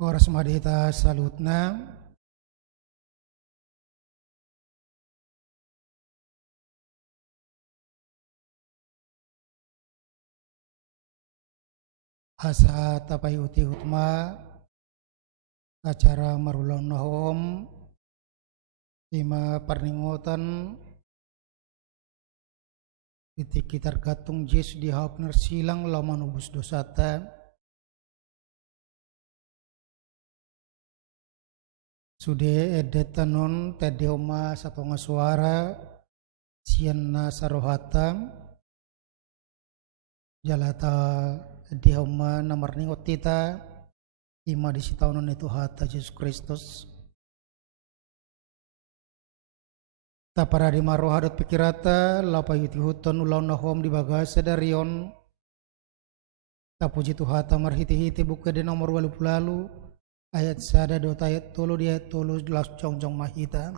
Oras madita salutna asa tapai uti hutma acara marulang nahom ima parningotan iti kitar gatung Yesus di hapner silang laman ubus dosata sude edetanon tedeoma satonga suara sianna sarohata jalata dihauma namar ningot tita ima di sitaunan itu hata Yesus Kristus tapara di marohadot pikirata lapa yuti huton ulau nahom di bagasa darion tapuji tuhata marhiti-hiti buka di nomor walu lalu ayat sada dot ayat tolo di ayat tolo jelas jongjong mahita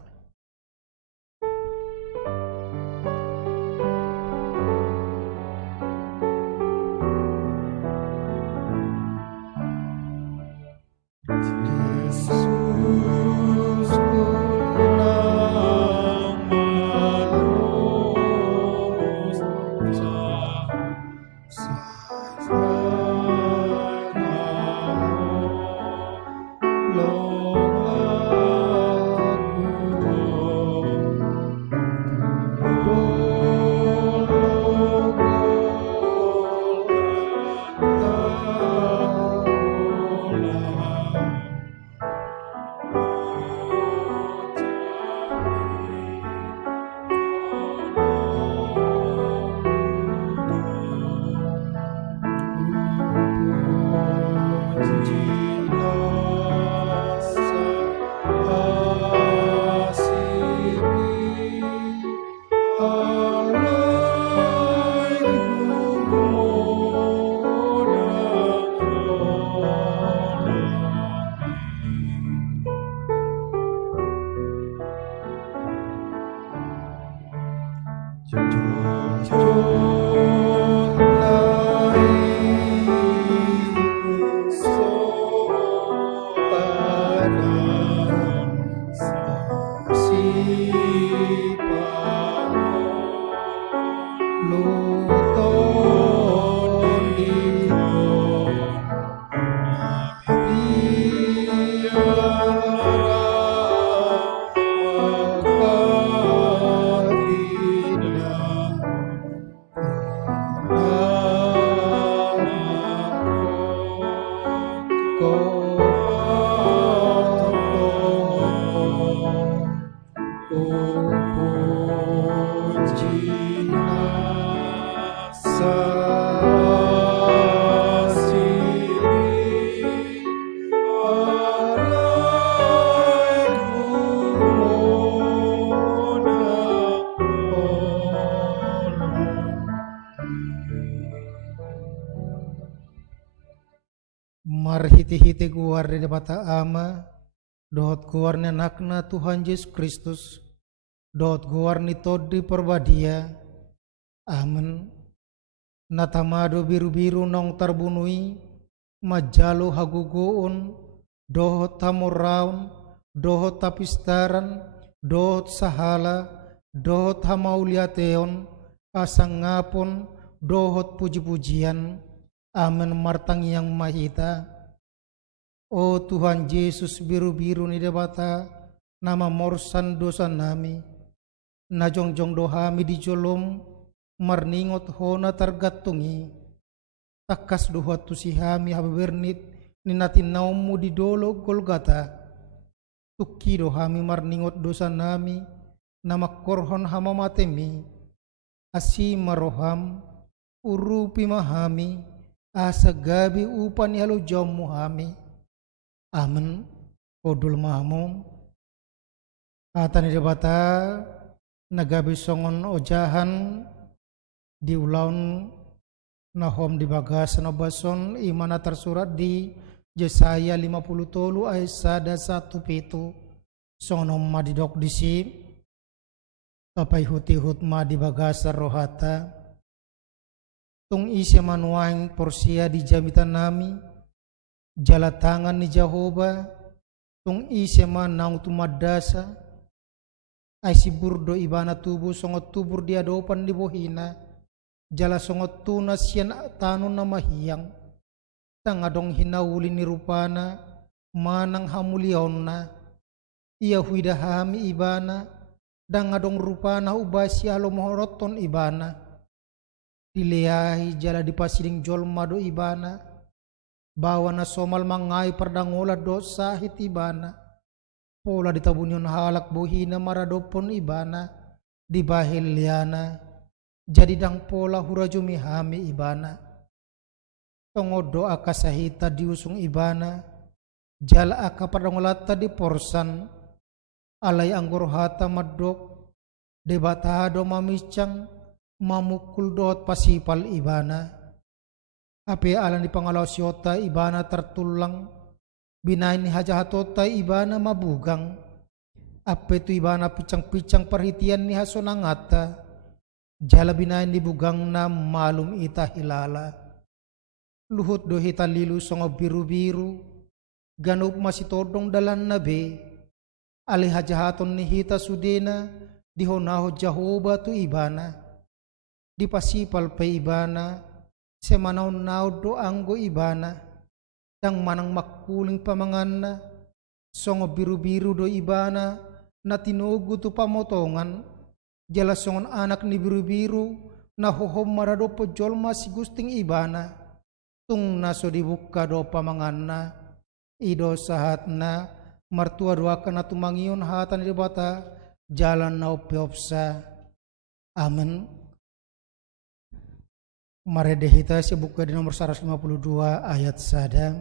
marhiti-hiti guar di bata ama dot guarnya nakna Tuhan Yesus Kristus dot guar ni todi perbadia amen natamado biru-biru nong tarbunui majalo hagugoon dohot tamuraun dohot tapistaran dohot sahala dohot hamauliateon asang ngapon dohot puji-pujian amen martang yang mahita oh Tuhan Yesus biru-biru ni debata nama morsan dosa nami najongjong dohami di jolom marningot hona targatungi takas dohat tusihami habernit ninatin naumu di dolo Golgata tuki dohami marningot dosa nami nama korhon hama matemi asi maroham urupi mahami asa gabi upan yalo jom muhami amen odul mahmum atani debata nagabi songon ojahan di ulaun nahom di bagas nabason imana tersurat di Yesaya 50 ayat 1 pitu songon madidok disi tapai huti-hut ma di bagas rohata tung isya manuang porsia di jamitan nami jala tangan ni Jehovah tung isema nang tumadasa ay si burdo ibana tubu songot tubur dia dopan di bohina jala songot tuna sian tanu na mahiyang tangadong hinauli ni rupana manang hamulion na iya huidahami ibana dangadong rupana ubasi alomohoroton ibana dileahi jala dipasiling jol mado ibana bawa na somal mangai perdangola dosa hit ibana pola ditabunyon halak bohina maradopon ibana dibahil liana jadi dang pola hurajumi hami ibana tongodo aka sahita diusung ibana jala aka pardangolata di porsan alay anggor hata madok debatado mamicang mamukul dot pasipal ibana ape alan di pangalaw siyota ibana tertulang binain ni hajahatota ibana mabugang ape tu ibana picang-picang perhitian ni hasonangata jala binain di bugang na malum ita hilala luhut do hita lilu songo biru-biru ganup masih todong dalan nabe ali hajahaton ni hita sudena dihonaho Jehovah tu ibana dipasipal pe ibana semanaw-naw do anggo ibana dang manang makuling pamanganna songo biru-biru do ibana na tinugu tu pamotongan jala songon anak ni biru-biru na hohom marado pojol masih gusting ibana tung naso dibuka do pamanganna ido sahatna martua doakan atu mangion hatan di bata jalan na opiopsa amen. Mari kita buka di nomor 152 ayat sada.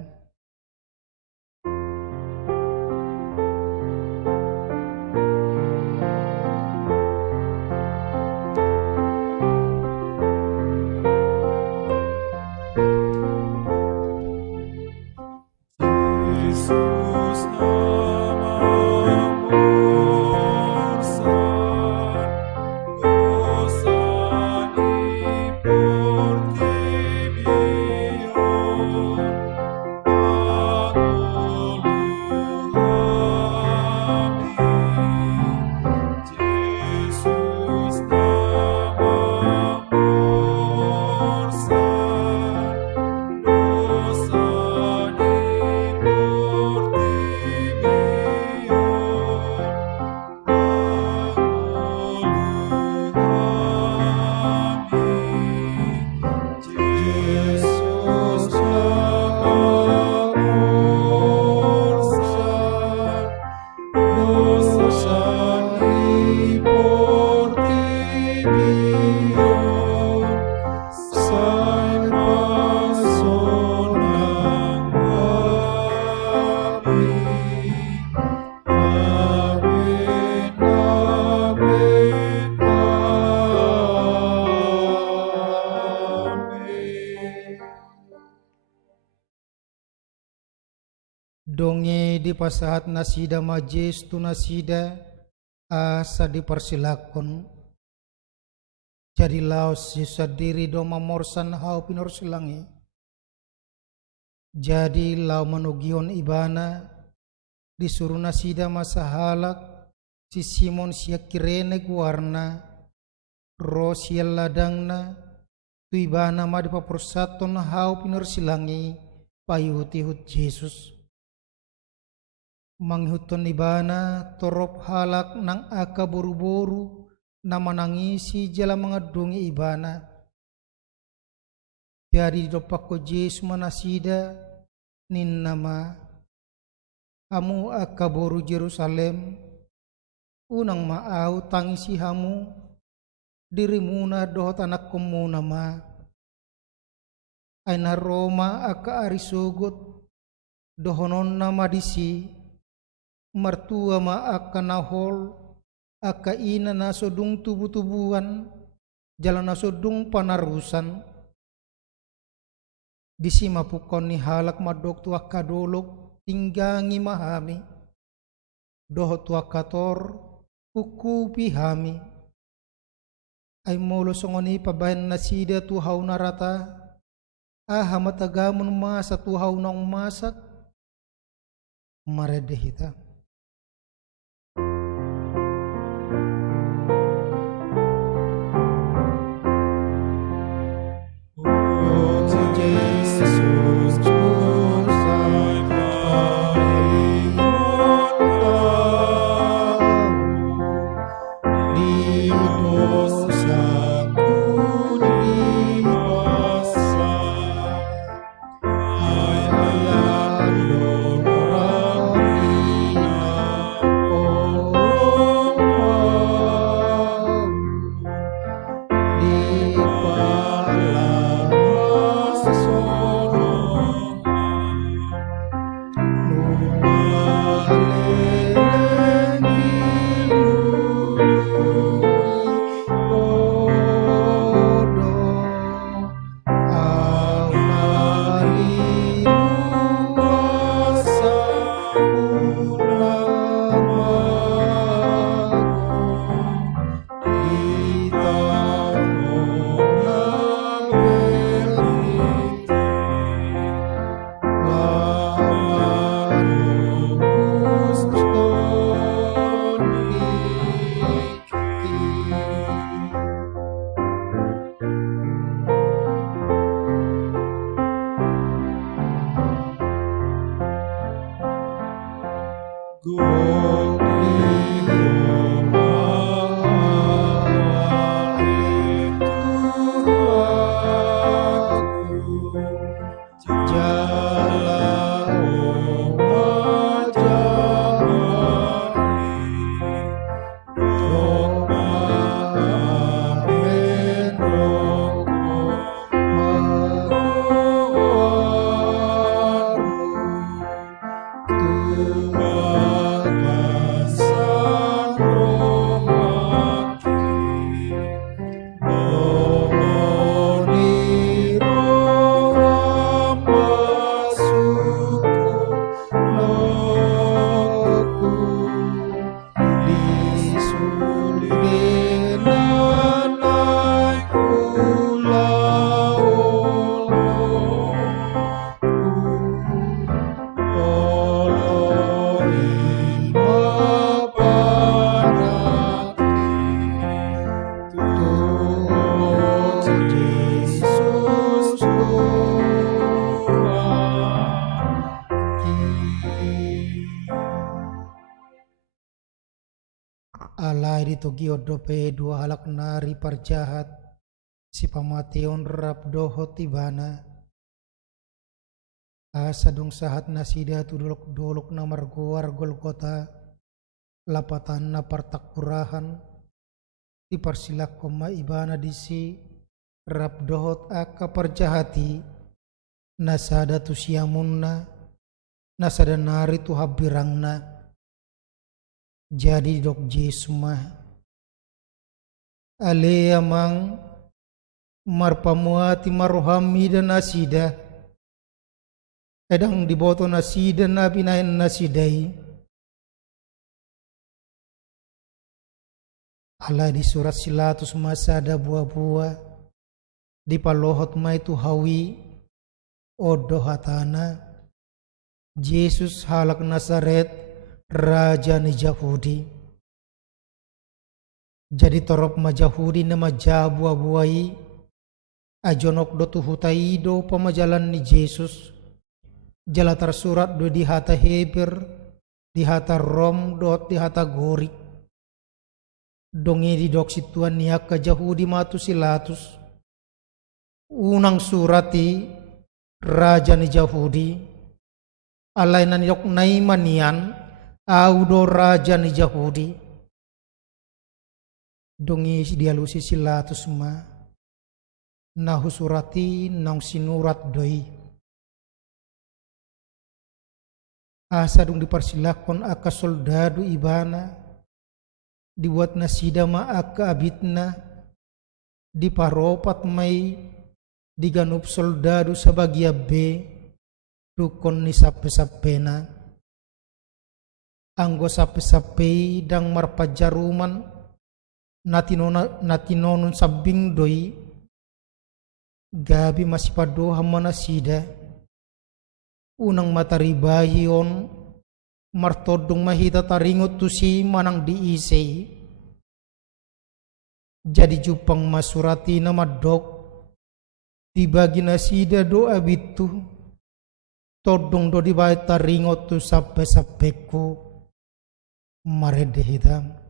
Donge di pasahat nasida majes tu nasida asa dipersilakon jadi laos sisa diri do mamorsan hau pinor silangi jadi lau manugion ibana disuruh nasida masa halak si Simon siya kirene guarna ro siya ladangna tu ibana ma dipaporsaton hau pinor silangi payuti-hut Yesus manghuton ibana torop halak nang aka boru-boru na manangisi jala mengadungi ibana jadi dopak ko Yesus manasida nin nama hamu aka boru Jerusalem unang maau tangisi hamu dirimuna dohot anak komu nama aina Roma aka arisugot dohonon nama disi mertua ma aka nahol aka ina nasodung tubu-tubuan jalan nasodung panarusan disima pukon ni halak madok tua kadolok tinggangi mahami doho tua kator uku pihami ay molo songoni pabayan nasida tu hau narata matagamun masa tuhaw nang masak maredehita. Alai ditogio dope dua halak nari parjahat si pamation rap dohot tibana asa dong sahat nasida tudolok dolok na margoar Golgota lapatan na partakpurahan di parsilak koma ibana disi rap dohot aka parjahati nasada tu siamunna nasada nari tu habirangna. Jadi dok Jesuma ale amang marpamuati marohami dan nasida kadang diboto nasida na binain nasidai ala di surat silatus masada buah-buah di palohot ma itu hawi odo hatana Yesus halak Nazaret Raja ni Yahudi. Jadi torop ma Yahudi na majabu abuai ajonok do tuhutai do pamajalan ni Yesus. Jala tersurat do di hata Heber, di hata Rom, dot di hata Gorik. Dongi di dok situan niak ka Yahudi matu silatus. Unang surati Raja ni Yahudi. Alay na niyok naimanian audo raja ni Yahudi dongi dialusi silatus ma nahu surati nang sinurat doi asa dong dipersilakon aka soldadu ibana dibuat nasida ma aka abitna diparopat mai diganup soldadu sabagia B dukon ni sape-sapena anggo sape-sape dang marpajaruman natinonun sabing doi gabi masih padoha manasida unang mataribayon martodong mahita taringot tu si manang diisay jadi jupang masurati na madok dibagi nasida doa bitu todong do dibayar taringot tu sabbe-sabbeko marede hitam.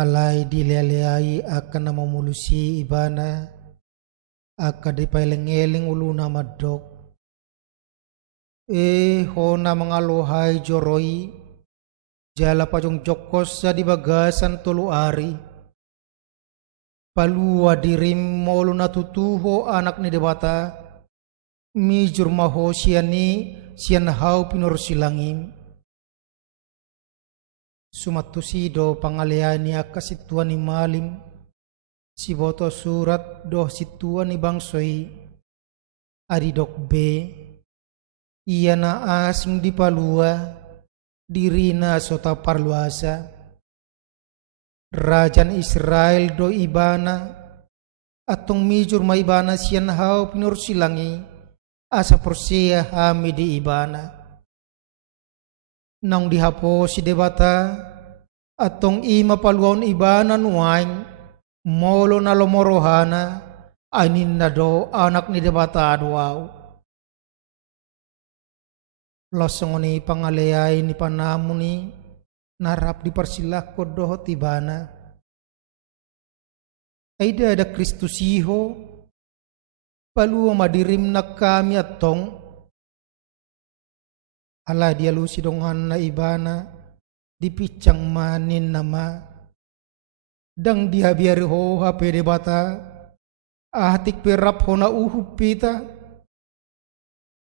Alai dileleai akan namamulusi ibana akan dipailengeling uluna madok hona mengalohai joroi jala pajong jokos sa di bagasan tolu ari palua dirim molu natutuho anak ni debata mijur maho siani sian hau pinur silangim sumatusido pangaleani akasituan ni malim si boto surat doh situan ni bangsoi aridok B iya na asing di palua dirina sota parluasa rajan Israel do ibana atong mijur ma ibana sian hau pinur silangi asa porsia hami di ibana nang dihapo si debata atong ima paluon ibana nuain molo na lomorohana anin na do anak ni debata aduaw losong ni pangalayay ni panamu ni narap di persilah ko doho tibana aida ada Kristus iho paluo madirim na kami atong ala dia lusi donghan na ibana dipicang manin nama dang dia biar ho hape debata ahtik perap ho na uhup pita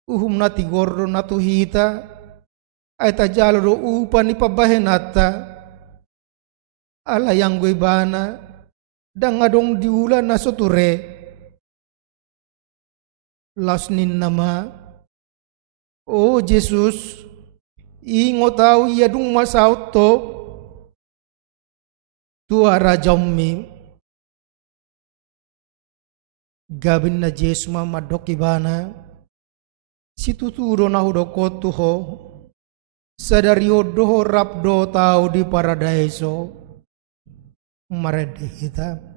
uhum na tigordo na tuhita ay tajalo do upan ni pabahenata ala yang gue bana dang adong diulan na soture lasnin nama oh Jesus, ingo tahu ia dung masau to, tua raja ummi gabin na Jesu mamadok ibana situtudo na hudo kotu ho sadari doho rapdo tau di paradaiso marede kita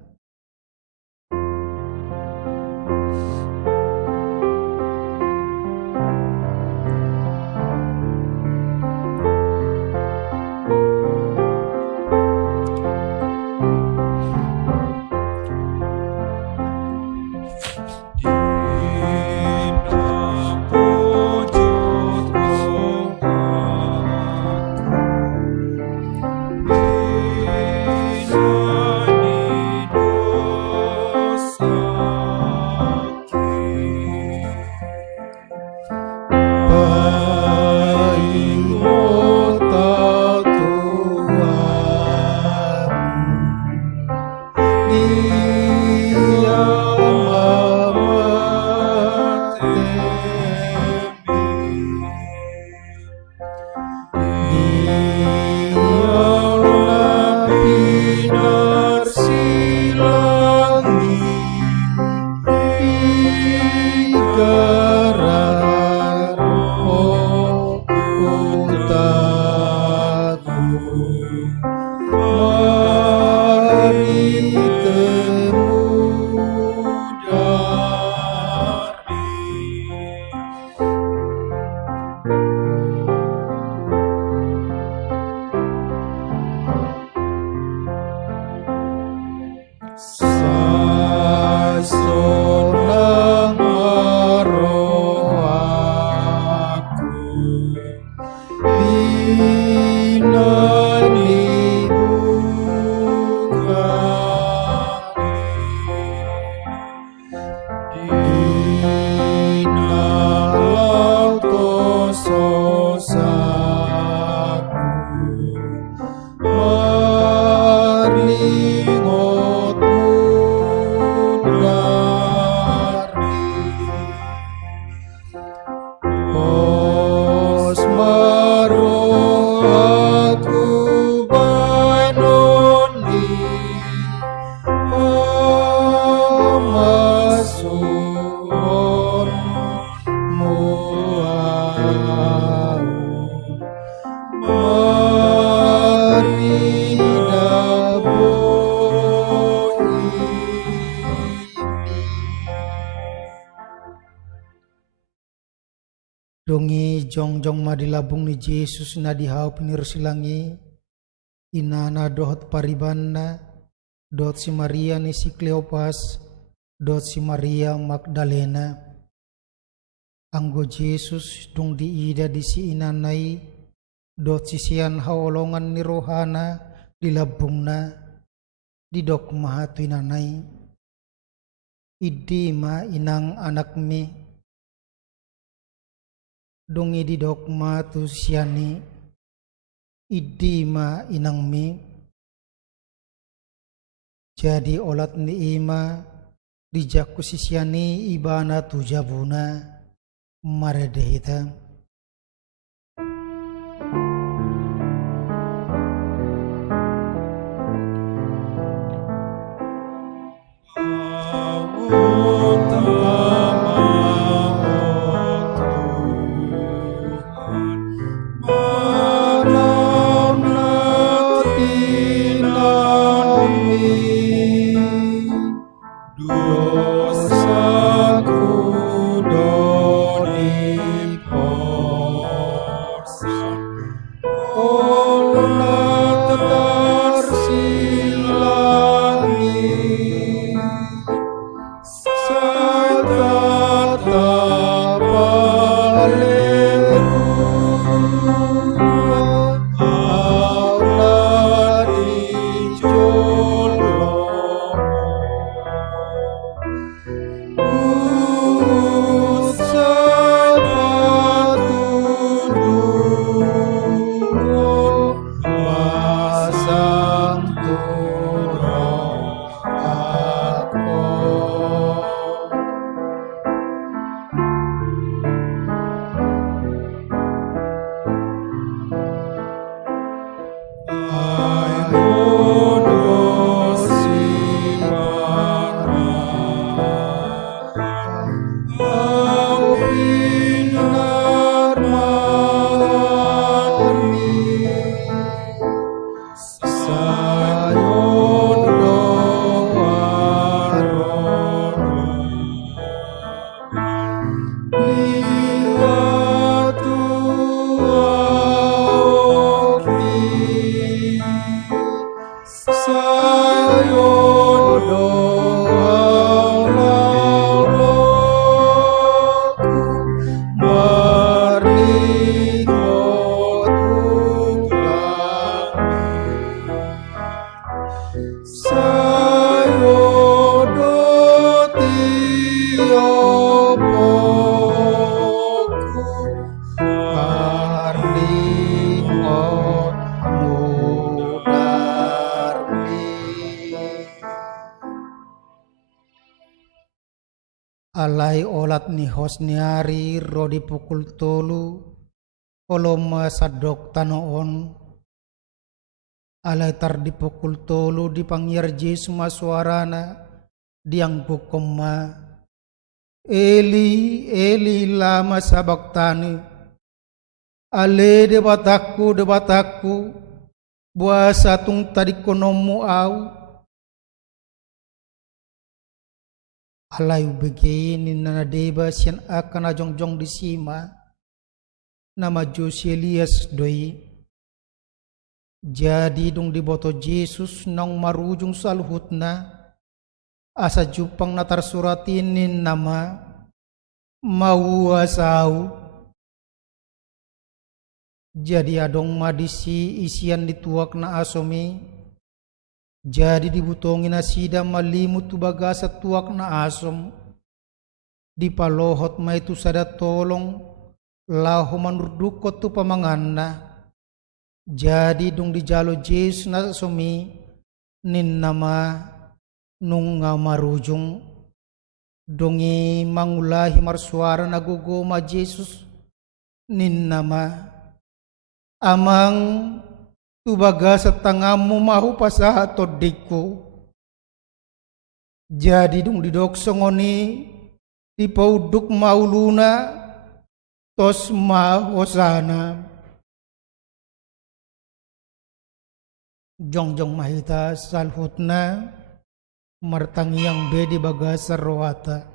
dongi jongjong madilabung ni Yesus na dihau pinirsilangi inana dohot paribanna dot si Maria ni si Kleopas dot si Maria Magdalena anggo Yesus dong diida di si inanai dot si sian haolongan ni rohana dilabungna didok mahatu inanai idima inang anak mi dongi di dokma tu siani idima inang mi jadi olat ni ima dijaku sisiani ibana tu jabuna maredehita alai olat ni hosniari rodi pukul tolu koloma sadok tanoon alai tar di pukul tolu di pangyar Jesuma suarana diang bukoma Eli Eli lama sabaktani ale de bataku buasa tung tadi konomu au alai begini nana deba sian akan ajong-jong di sima nama Joselias doi jadi dong di boto Yesus nang marujung salhutna asa jupang natar suratinin nama mau asau jadi adong madisi isian dituak na asomi jadi dibutongin asida malimut tu bagasa tuak na asom dipalohot ma itu sada tolong lahu manurdukot tu pamanganna jadi dong dijalo Yesus na asomi nin nama nung marujung dongi mangulahi marsuara nagugoma Yesus nin nama amang tubaga sa tangamu mahu pasaha todiku jadi dong didoksongoni di pauduk mauluna tos mahosana jongjong mahita salhutna martangiang bedi bagasa rohata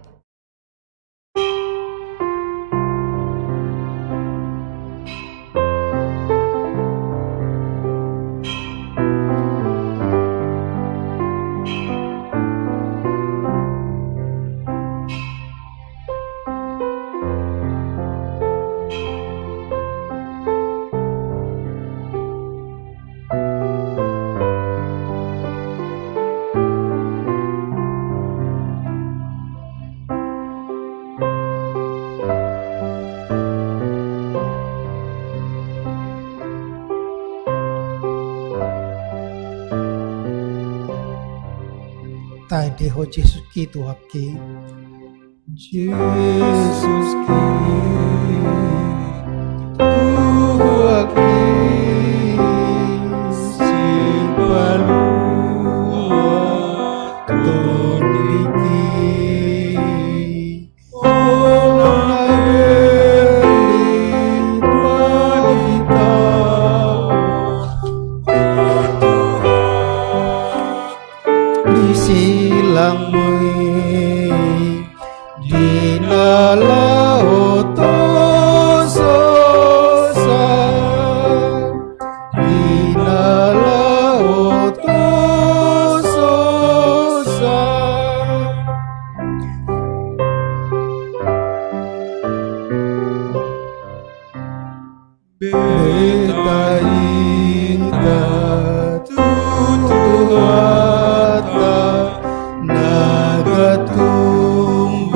tai deho Yesus kitu haki Yesus kitu haki si balua tondiki silang di nalao tososa di nalao tososa be